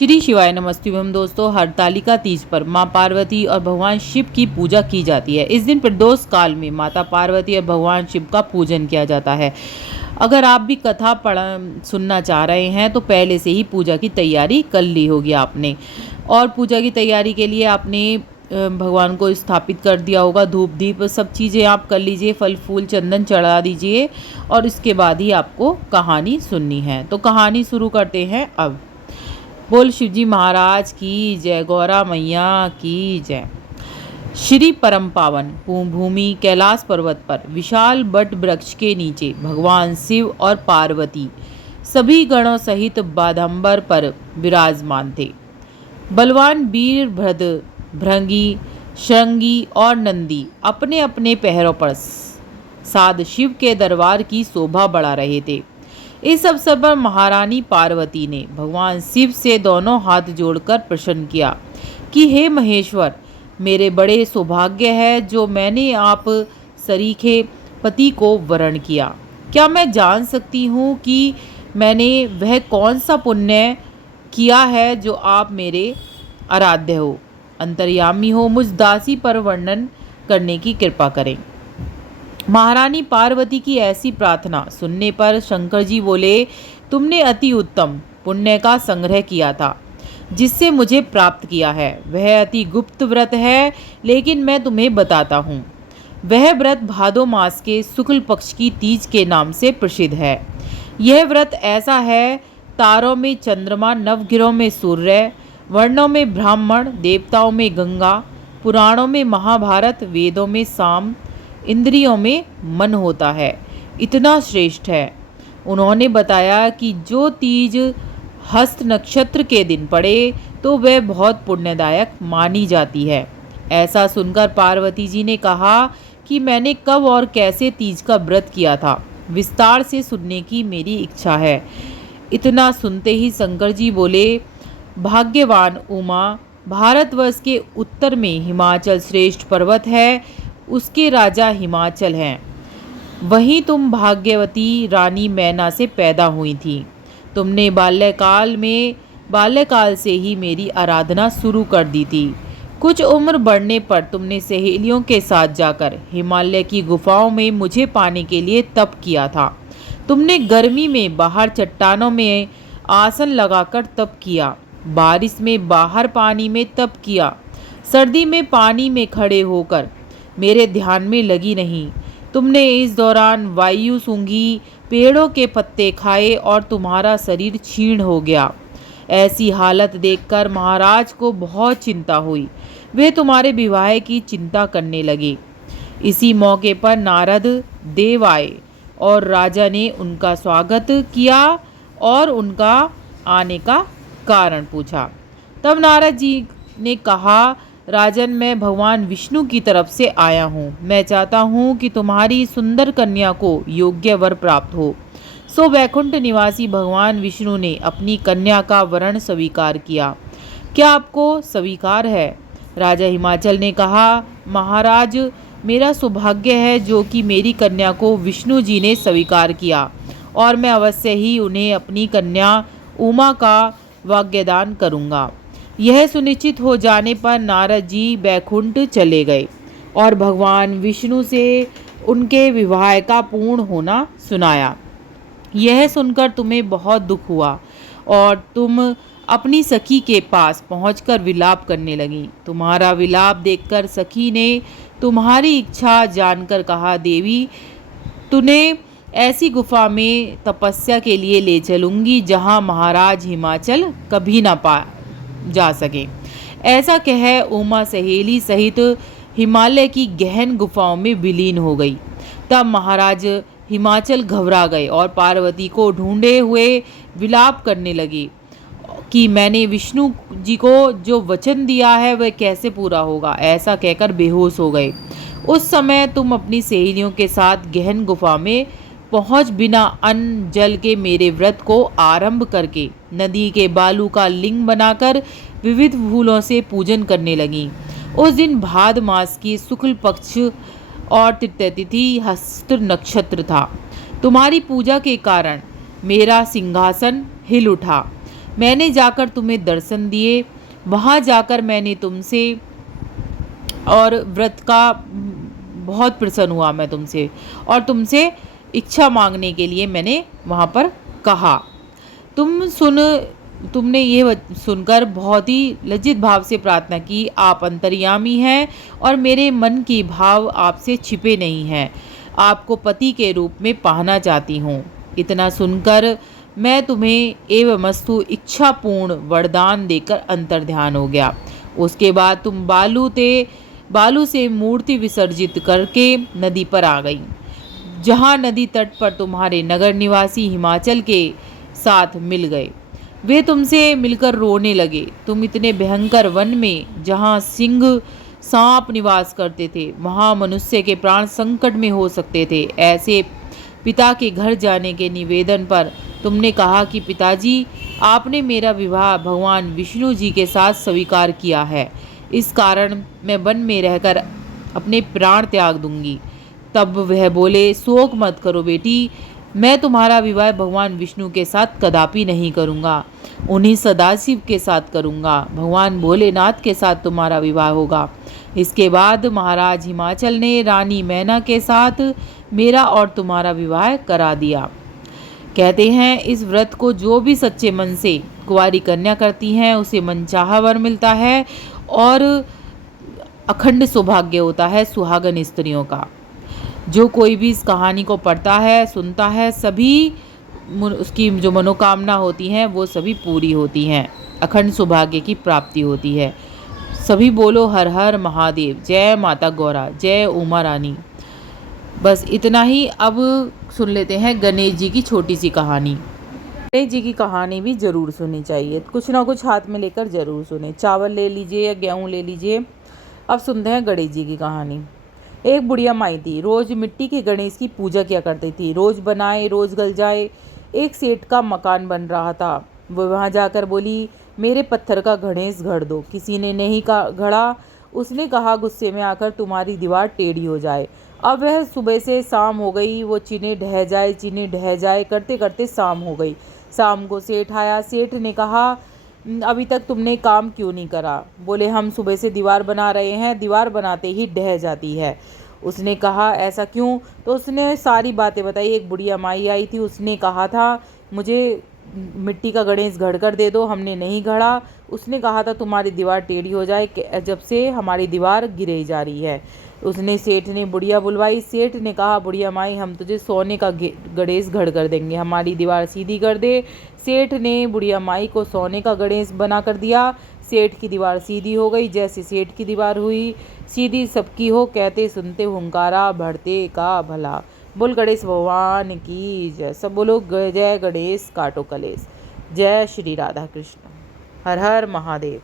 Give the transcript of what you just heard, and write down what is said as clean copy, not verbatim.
श्री शिवाय नमस्ते दोस्तों। हरतालिका तीज पर मां पार्वती और भगवान शिव की पूजा की जाती है। इस दिन प्रदोष काल में माता पार्वती और भगवान शिव का पूजन किया जाता है। अगर आप भी कथा सुनना चाह रहे हैं तो पहले से ही पूजा की तैयारी कर ली होगी आपने। और पूजा की तैयारी के लिए आपने भगवान को स्थापित कर दिया होगा। धूप दीप सब चीज़ें आप कर लीजिए, फल फूल चंदन चढ़ा दीजिए और इसके बाद ही आपको कहानी सुननी है। तो कहानी शुरू करते हैं अब। बोल शिवजी महाराज की जय, गौरा मैया की जय। श्री परम पावन भूमि कैलाश पर्वत पर विशाल बट वृक्ष के नीचे भगवान शिव और पार्वती सभी गणों सहित बादंबर पर विराजमान थे। बलवान वीरभद्र, भृंगी, श्रृंगी और नंदी अपने अपने पैरों पर साध शिव के दरबार की शोभा बढ़ा रहे थे। इस अवसर पर महारानी पार्वती ने भगवान शिव से दोनों हाथ जोड़कर प्रसन्न किया कि हे महेश्वर, मेरे बड़े सौभाग्य है जो मैंने आप सरीखे पति को वरण किया। क्या मैं जान सकती हूँ कि मैंने वह कौन सा पुण्य किया है जो आप मेरे आराध्य हो, अंतर्यामी हो, मुझ दासी पर वर्णन करने की कृपा करें। महारानी पार्वती की ऐसी प्रार्थना सुनने पर शंकर जी बोले, तुमने अति उत्तम पुण्य का संग्रह किया था जिससे मुझे प्राप्त किया है। वह अति गुप्त व्रत है, लेकिन मैं तुम्हें बताता हूँ। वह व्रत भादो मास के शुक्ल पक्ष की तीज के नाम से प्रसिद्ध है। यह व्रत ऐसा है, तारों में चंद्रमा, नवग्रहों में सूर्य, वर्णों में ब्राह्मण, देवताओं में गंगा, पुराणों में महाभारत, वेदों में साम, इंद्रियों में मन होता है, इतना श्रेष्ठ है। उन्होंने बताया कि जो तीज हस्त नक्षत्र के दिन पड़े तो वह बहुत पुण्यदायक मानी जाती है। ऐसा सुनकर पार्वती जी ने कहा कि मैंने कब और कैसे तीज का व्रत किया था, विस्तार से सुनने की मेरी इच्छा है। इतना सुनते ही शंकर जी बोले, भाग्यवान उमा, भारतवर्ष के उत्तर में हिमाचल श्रेष्ठ पर्वत है, उसके राजा हिमाचल हैं। वहीं तुम भाग्यवती रानी मैना से पैदा हुई थी। तुमने बाल्यकाल से ही मेरी आराधना शुरू कर दी थी। कुछ उम्र बढ़ने पर तुमने सहेलियों के साथ जाकर हिमालय की गुफाओं में मुझे पाने के लिए तप किया था। तुमने गर्मी में बाहर चट्टानों में आसन लगाकर तप किया, बारिश में बाहर पानी में तप किया, सर्दी में पानी में खड़े होकर मेरे ध्यान में लगी नहीं। तुमने इस दौरान वायु सूंघी, पेड़ों के पत्ते खाए और तुम्हारा शरीर क्षीण हो गया। ऐसी हालत देखकर महाराज को बहुत चिंता हुई। वे तुम्हारे विवाह की चिंता करने लगे। इसी मौके पर नारद देव आए और राजा ने उनका स्वागत किया और उनका आने का कारण पूछा। तब नारद जी ने कहा, राजन, मैं भगवान विष्णु की तरफ से आया हूँ। मैं चाहता हूँ कि तुम्हारी सुंदर कन्या को योग्य वर प्राप्त हो। सो वैकुंठ निवासी भगवान विष्णु ने अपनी कन्या का वरण स्वीकार किया। क्या आपको स्वीकार है? राजा हिमाचल ने कहा, महाराज, मेरा सौभाग्य है जो कि मेरी कन्या को विष्णु जी ने स्वीकार किया और मैं अवश्य ही उन्हें अपनी कन्या उमा का वाग्यदान करूँगा। यह सुनिश्चित हो जाने पर नारद जी वैकुंठ चले गए और भगवान विष्णु से उनके विवाह का पूर्ण होना सुनाया। यह सुनकर तुम्हें बहुत दुख हुआ और तुम अपनी सखी के पास पहुंचकर विलाप करने लगी। तुम्हारा विलाप देखकर सखी ने तुम्हारी इच्छा जानकर कहा, देवी, तुम्हें ऐसी गुफा में तपस्या के लिए ले चलूँगी जहां महाराज हिमाचल कभी ना जा सके। ऐसा कह उमा सहेली सहित हिमालय की गहन गुफाओं में विलीन हो गई। तब महाराज हिमाचल घबरा गए और पार्वती को ढूंढे हुए विलाप करने लगे कि मैंने विष्णु जी को जो वचन दिया है वह कैसे पूरा होगा। ऐसा कहकर बेहोश हो गए। उस समय तुम अपनी सहेलियों के साथ गहन गुफा में पहुंच बिना अन्न जल के मेरे व्रत को आरंभ करके नदी के बालू का लिंग बनाकर विविध फूलों से पूजन करने लगी। उस दिन भाद मास की शुक्ल पक्ष और तृतीय तिथि हस्त नक्षत्र था। तुम्हारी पूजा के कारण मेरा सिंहासन हिल उठा। मैंने जाकर तुम्हें दर्शन दिए। वहाँ जाकर मैंने तुमसे और व्रत का बहुत प्रसन्न हुआ मैं तुमसे, और तुमसे इच्छा मांगने के लिए मैंने वहाँ पर कहा। तुमने ये सुनकर बहुत ही लज्जित भाव से प्रार्थना की। आप अंतर्यामी हैं और मेरे मन की भाव आपसे छिपे नहीं हैं। आपको पति के रूप में पाना चाहती हूँ। इतना सुनकर मैं तुम्हें एवमस्तु इच्छापूर्ण वरदान देकर अंतर्ध्यान हो गया। उसके बाद तुम बालू से मूर्ति विसर्जित करके नदी पर आ गई, जहाँ नदी तट पर तुम्हारे नगर निवासी हिमाचल के साथ मिल गए। वे तुमसे मिलकर रोने लगे। तुम इतने भयंकर वन में जहाँ सिंह सांप निवास करते थे, वहाँ मनुष्य के प्राण संकट में हो सकते थे। ऐसे पिता के घर जाने के निवेदन पर तुमने कहा कि पिताजी, आपने मेरा विवाह भगवान विष्णु जी के साथ स्वीकार किया है, इस कारण मैं वन में रहकर अपने प्राण त्याग दूंगी। तब वह बोले, शोक मत करो बेटी, मैं तुम्हारा विवाह भगवान विष्णु के साथ कदापि नहीं करूँगा, उन्हीं सदाशिव के साथ करूँगा। भगवान भोलेनाथ के साथ तुम्हारा विवाह होगा। इसके बाद महाराज हिमाचल ने रानी मैना के साथ मेरा और तुम्हारा विवाह करा दिया। कहते हैं इस व्रत को जो भी सच्चे मन से कुंवारी कन्या करती हैं उसे मनचाहा वर मिलता है और अखंड सौभाग्य होता है सुहागन स्त्रियों का। जो कोई भी इस कहानी को पढ़ता है, सुनता है, सभी उसकी जो मनोकामना होती हैं वो सभी पूरी होती हैं, अखंड सौभाग्य की प्राप्ति होती है। सभी बोलो हर हर महादेव, जय माता गौरा, जय उमा रानी। बस इतना ही। अब सुन लेते हैं गणेश जी की छोटी सी कहानी। गणेश जी की कहानी भी ज़रूर सुननी चाहिए, कुछ ना कुछ हाथ में लेकर ज़रूर सुने। चावल ले लीजिए या गेहूँ ले लीजिए। अब सुनते हैं गणेश जी की कहानी। एक बुढ़िया माई थी, रोज़ मिट्टी के गणेश की पूजा किया करती थी। रोज़ बनाए रोज़ गल जाए। एक सेठ का मकान बन रहा था। वो वहाँ जाकर बोली, मेरे पत्थर का गणेश गढ़ दो। किसी ने नहीं गढ़ा। उसने कहा गुस्से में आकर, तुम्हारी दीवार टेढ़ी हो जाए। अब वह सुबह से शाम हो गई, वो चीनी ढह जाए करते करते शाम हो गई। शाम को सेठ आया। सेठ ने कहा, अभी तक तुमने काम क्यों नहीं करा? बोले, हम सुबह से दीवार बना रहे हैं, दीवार बनाते ही ढह जाती है। उसने कहा, ऐसा क्यों? तो उसने सारी बातें बताई। एक बुढ़िया माई आई थी, उसने कहा था मुझे मिट्टी का गणेश गढ़ कर दे दो, हमने नहीं गढ़ा। उसने कहा था तुम्हारी दीवार टेढ़ी हो जाए, जब से हमारी दीवार गिरे जा रही है। उसने सेठ ने बुढ़िया बुलवाई। सेठ ने कहा, बुढ़िया माई, हम तुझे सोने का गणेश गढ़ कर देंगे, हमारी दीवार सीधी कर दे। सेठ ने बुढ़िया माई को सोने का गणेश बना कर दिया। सेठ की दीवार सीधी हो गई। जैसे सेठ की दीवार हुई सीधी, सबकी हो कहते सुनते हुंकारा भरते का भला। बोल गणेश भगवान की जय। सब बोलो जय गणेश काटो कलेश। जय श्री राधा कृष्ण। हर हर महादेव।